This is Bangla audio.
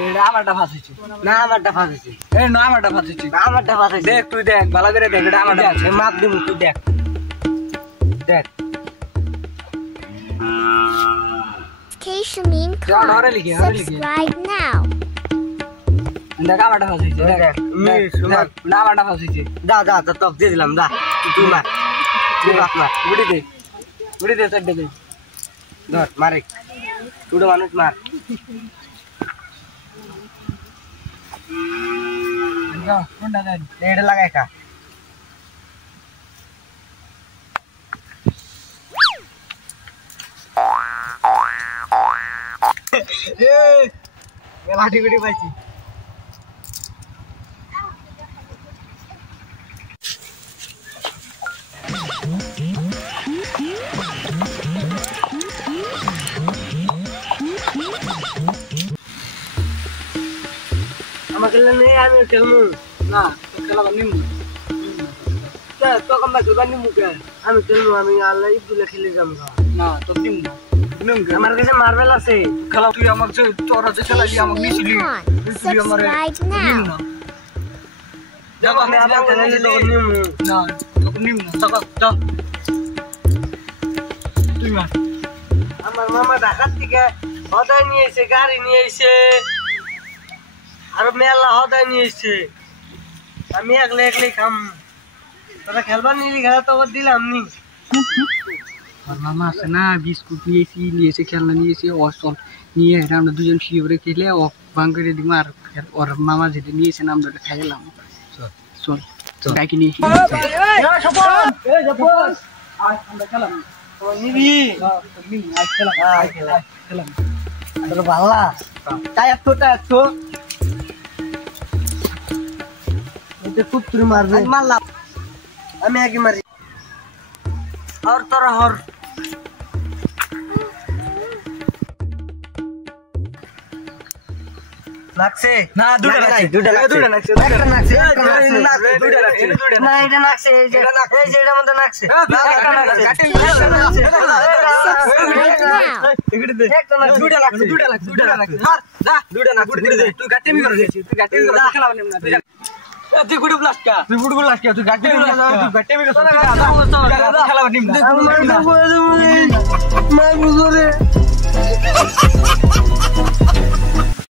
এটা আমারটা ফাঁসিছি না আমারটা ফাঁসেছি এই না আমারটা ফাঁসিছি আমারটা ফাঁসেছি দেখ তুই দেখ ভালো করে দেখ এটা আমারটা দেখ মাপ দিব তুই দেখ দেখ Keishamine subscribe now. দেখ আমারটা ফাঁসিছি দেখ না আমারটা ফাঁসিছি দা দা তো টপ দিয়ে দিলাম দা তুই মার তুই মার মার উড়ি দে সাইড দে ধর মারে তুই মানুষ মার কোনটা দেন এটা লাগাই খা লাঠি গুটি পাইছি আমাকে নেই আমি খেলবো না খেলা নিম তো কম্বা খেলবা নিমু কে আমি খেলবো আমি আল্লাহ ইবুলে খেলে যাবো না তো নিম নিম আমার কাছে মার্বেল আছে খেলা তুই আমার যে তোরা যে খেলা দিয়ে আমাকে নিছিলি তুই আমার Subscribe now. দেখো আমি আবার খেলে তো নিমু না তোকে নিম না টাকা যা তুই মার আমার মামা ঢাকার থেকে হদায় নিয়ে এসে গাড়ি নিয়ে এসে আর মেলা হদায় নিয়ে এসে আমি একলে একলে খাম তোরা খেলবার নিলি খেলা তো দিলাম নি আর মামা আছে না বিস্কুট নিয়েছে খেলনা নিয়েছে অসল নিয়ে আমরা দুজন শুয়ে পড়ে খেলে ও ভাঙ করে দিব আর ওর মামা যেটা নিয়েছে না আমরা খাইলাম চল চল গাইকে নিয়ে খেলাম নিবি তোর ভাল্লা তাই একশো খুব তুই মারবে মারলাম আমি আগে মারি হর তোর হর লাগছে না দুটো লাগছে দুটো লাগছে দুটো লাগছে একটা লাগছে দুটো লাগছে না এটা লাগছে এই যে এটার মধ্যে লাগছে একটা লাগছে একটা লাগছে দুটো লাগছে দুটো লাগছে যা দুটো লাগছে তুই গাটি মি করে দিছিস তুই গাটি মি করে খেলা বানিম না তুই গুড ব্লাস্ট কা তুই গুড ব্লাস্ট কা তুই গাটি মি করে তুই গাটি মি করে খেলা বানিম না আমার বুঝরে